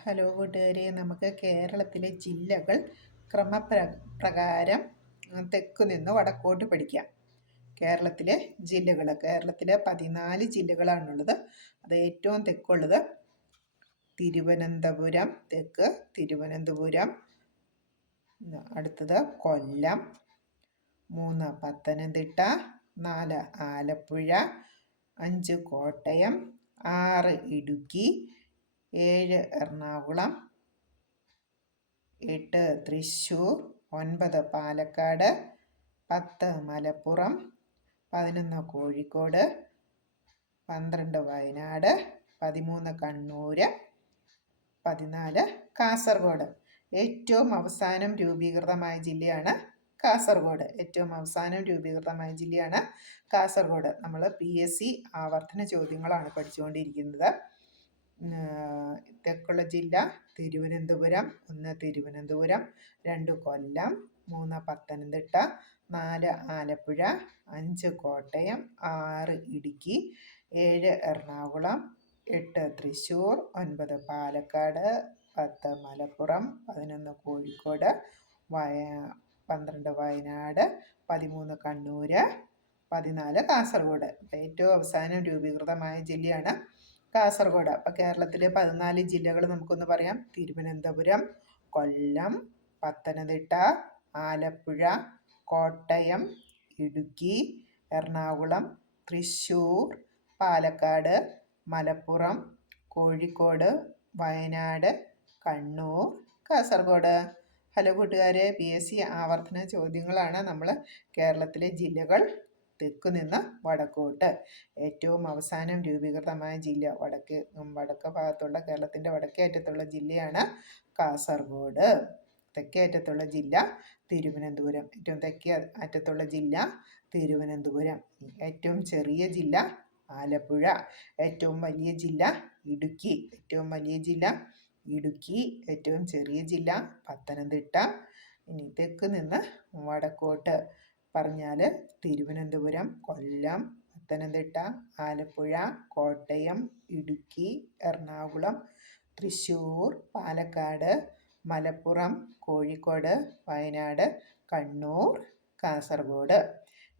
Hello കൂട്ടുകാരെ നമുക്ക് കേരളത്തിലെ ജില്ലകൾ ക്രമപ്ര പ്രകാരം തെക്കു നിന്ന് വടക്കോട്ട് പഠിക്കാം. കേരളത്തിലെ ജില്ലകൾ കേരളത്തിലെ പതിനാല് ജില്ലകളാണുള്ളത്. അത് ഏറ്റവും തെക്കുള്ളത് തിരുവനന്തപുരം തെക്ക് തിരുവനന്തപുരം അടുത്തത് കൊല്ലം മൂന്ന് പത്തനംതിട്ട നാല് ആലപ്പുഴ അഞ്ച് കോട്ടയം ആറ് ഇടുക്കി ഏഴ് എറണാകുളം എട്ട് തൃശ്ശൂർ ഒൻപത് പാലക്കാട് പത്ത് മലപ്പുറം പതിനൊന്ന് കോഴിക്കോട് പന്ത്രണ്ട് വയനാട് പതിമൂന്ന് കണ്ണൂർ പതിനാല് കാസർഗോഡ്. ഏറ്റവും അവസാനം രൂപീകൃതമായ ജില്ലയാണ് കാസർഗോഡ്. ഏറ്റവും അവസാനം രൂപീകൃതമായ ജില്ലയാണ് കാസർഗോഡ്. നമ്മൾ പി എസ് സി ആവർത്തന ചോദ്യങ്ങളാണ് പഠിച്ചുകൊണ്ടിരിക്കുന്നത്. തെക്കുള്ള ജില്ല തിരുവനന്തപുരം ഒന്ന് തിരുവനന്തപുരം രണ്ട് കൊല്ലം മൂന്ന് പത്തനംതിട്ട നാല് ആലപ്പുഴ അഞ്ച് കോട്ടയം ആറ് ഇടുക്കി ഏഴ് എറണാകുളം എട്ട് തൃശ്ശൂർ ഒൻപത് പാലക്കാട് പത്ത് മലപ്പുറം പതിനൊന്ന് കോഴിക്കോട് വയ പന്ത്രണ്ട് വയനാട് പതിമൂന്ന് കണ്ണൂർ പതിനാല് കാസർഗോഡ്. ഏറ്റവും അവസാനം രൂപീകൃതമായ ജില്ലയാണ് കാസർഗോഡ്. അപ്പോൾ കേരളത്തിലെ പതിനാല് ജില്ലകൾ നമുക്കൊന്ന് പറയാം. തിരുവനന്തപുരം കൊല്ലം പത്തനംതിട്ട ആലപ്പുഴ കോട്ടയം ഇടുക്കി എറണാകുളം തൃശൂർ പാലക്കാട് മലപ്പുറം കോഴിക്കോട് വയനാട് കണ്ണൂർ കാസർഗോഡ്. ഹലോ കൂട്ടുകാരെ പി എസ് സി ആവർത്തന ചോദ്യങ്ങളാണ് നമ്മൾ കേരളത്തിലെ ജില്ലകൾ തെക്ക് നിന്ന് വടക്കോട്ട്. ഏറ്റവും അവസാനം രൂപീകൃതമായ ജില്ല വടക്ക് വടക്ക് ഭാഗത്തുള്ള കേരളത്തിന്റെ വടക്കേ അറ്റത്തുള്ള ജില്ലയാണ് കാസർഗോഡ്. തെക്കേ അറ്റത്തുള്ള ജില്ല തിരുവനന്തപുരം. ഏറ്റവും തെക്കേ അറ്റത്തുള്ള ജില്ല തിരുവനന്തപുരം. ഏറ്റവും ചെറിയ ജില്ല ആലപ്പുഴ. ഏറ്റവും വലിയ ജില്ല ഇടുക്കി. ഏറ്റവും വലിയ ജില്ല ഇടുക്കി. ഏറ്റവും ചെറിയ ജില്ല പത്തനംതിട്ട. ഇനി തെക്ക് നിന്ന് വടക്കോട്ട്. പറഞ്ഞാൽ തിരുവനന്തപുരം കൊല്ലം പത്തനംതിട്ട ആലപ്പുഴ കോട്ടയം ഇടുക്കി എറണാകുളം തൃശ്ശൂർ പാലക്കാട് മലപ്പുറം കോഴിക്കോട് വയനാട് കണ്ണൂർ കാസർഗോഡ്.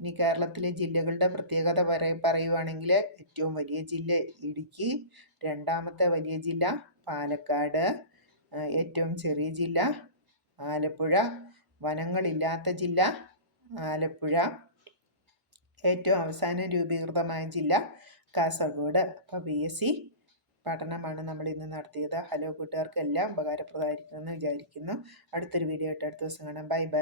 ഇനി കേരളത്തിലെ ജില്ലകളുടെ പ്രത്യേകത പറ പറയുവാണെങ്കിൽ ഏറ്റവും വലിയ ജില്ല ഇടുക്കി രണ്ടാമത്തെ വലിയ ജില്ല പാലക്കാട് ഏറ്റവും ചെറിയ ജില്ല ആലപ്പുഴ വനങ്ങളില്ലാത്ത ജില്ല ആലപ്പുഴ. ഏറ്റവും അവസാനം രൂപീകൃതമായ ജില്ല കാസർഗോഡ്. അപ്പോൾ ബി എസ് സി പഠനമാണ് നമ്മൾ ഇന്ന് നടത്തിയത്. ഹലോ കൂട്ടുകാർക്ക് എല്ലാം ഉപകാരപ്രദമായിരിക്കുമെന്ന് വിചാരിക്കുന്നു. അടുത്തൊരു വീഡിയോ ആയിട്ട് അടുത്ത ദിവസം കാണാം. Bye bye.